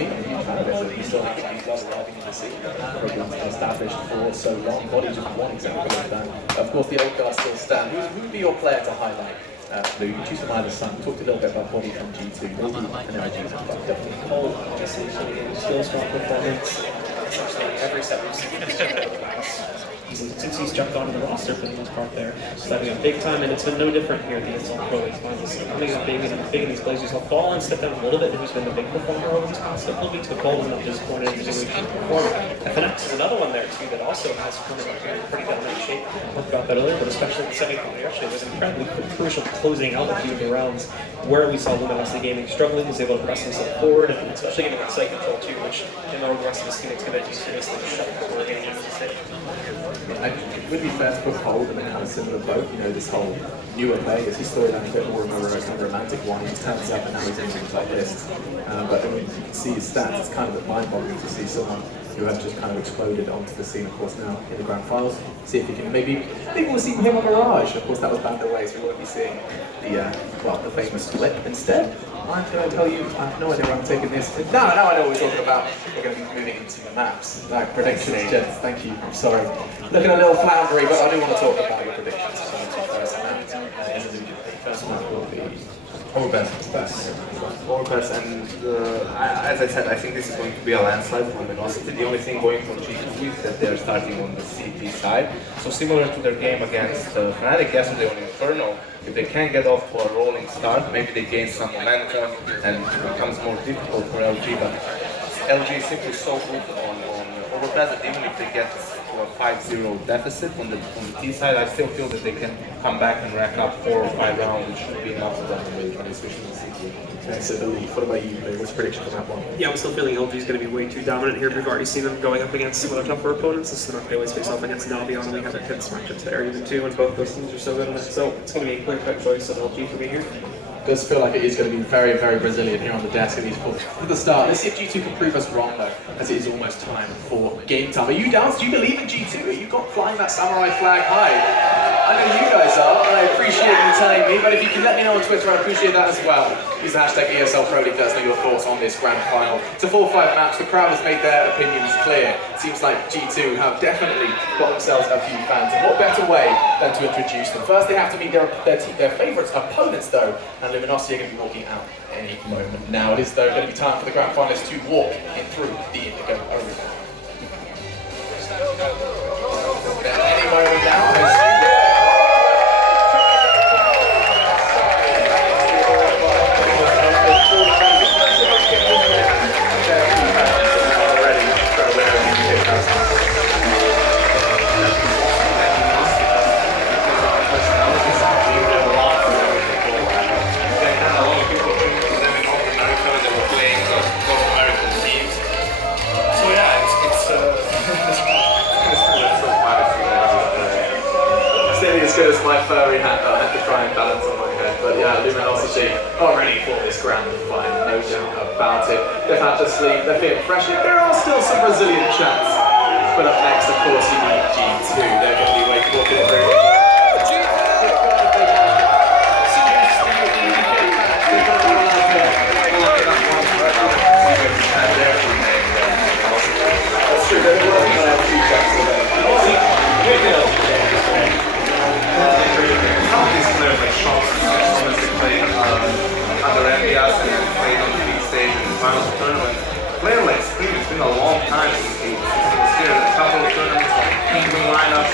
been a huge fan of it. We still have these guys arriving in the scene. Programs been established for so long. Bodies just one example of that. Of course, the old guys still stand. Who would be your player to highlight? Lou, you can choose from either side. We talked a little bit about Body from G2, maybe an LG, but definitely Cole, obviously, still a strong performance. Essentially every set we've seen. Since he's jumped onto the roster for the most part there, starting a big time, and it's been no different here at the ESL Pro League finals. Coming up big in these plays, we saw Fall and step down a little bit, who's been the big performer over these past couple of weeks, but Cole was not disappointed in his performance. FNX is another one there too that also has come in pretty dominant shape. We talked about that earlier, but especially in the semifinal, actually was incredibly crucial closing out a few of the rounds where we saw Luminosity Gaming struggling. He was able to press himself forward, and especially getting that site control too, which in the rest of the students could have just seriously shut the door game into the city. It would be fair to put Cole in a kind of similar boat, you know, this whole newer Vegas, his storyline a bit more of a romantic one. He turns up and now he's in things like this. But I mean, you can see his stats, it's kind of mind-boggling to see someone who has just kind of exploded onto the scene, of course, now in the grand finals. See if he can maybe we'll see him on Mirage. Of course, that was banned away, so we won't be seeing the famous split instead. I'm going to tell you, I have no idea where I'm taking this. Now I know what we're talking about. We're going to be moving into the maps. Like predictions, gents. Thank you. I'm sorry. Looking a little floundery, but I do want to talk about your predictions. First map will be Overpass, and as I said, I think this is going to be a landslide for Luminosity. The only thing going for G2 is that they're starting on the CT side. So similar to their game against Fnatic yesterday on Inferno, if they can get off to a rolling start, maybe they gain some momentum and it becomes more difficult for LG. But LG is simply so good on Overpass that even if they get to a 5-0 deficit on the T side, I still feel that they can come back and rack up 4 or 5 rounds, which should be enough for them to really try to switch to the CT. Okay, so what about you? What's your prediction for that one? Yeah, I'm still feeling LG is going to be way too dominant here. We've already seen them going up against some of the tougher opponents. This is not they always face off against Navi, and we have a tense matchups there even too, and both those teams are so good in it. So it's going to be a clear-cut choice of LG for me here. It does feel like it is going to be very, very Brazilian here on the desk at these points. For the start, let's see if G2 can prove us wrong though, as it is almost time for game time. Are you down? Do you believe in G2? Are you got flying that samurai flag high? I know you guys are, and I appreciate you telling me, but if you can let me know on Twitter, I'd appreciate that as well. Use the hashtag ESL Pro League, let us know your thoughts on this grand final. It's a 4-5 match, the crowd has made their opinions clear. Seems like G2 have definitely got themselves a few fans, and what better way than to introduce them? First they have to meet their favourites, opponents though, and Luminosity are going to be walking out any moment now. It is though going to be time for the grand finalists to walk in through the Indigo Arena. Any moment now. As good as my furry hat that I had to try and balance on my head, but yeah, Luminosity are ready for this grand final, no doubt about it. They've had to sleep, they're feeling fresh. There are still some Brazilian chants, but up next, of course, you need G2. They're going to be walking through. That's true, they're working on our two chants today. Some of these players like Shots and they play under MBS and then played on the big stage in the finals tournament. A player like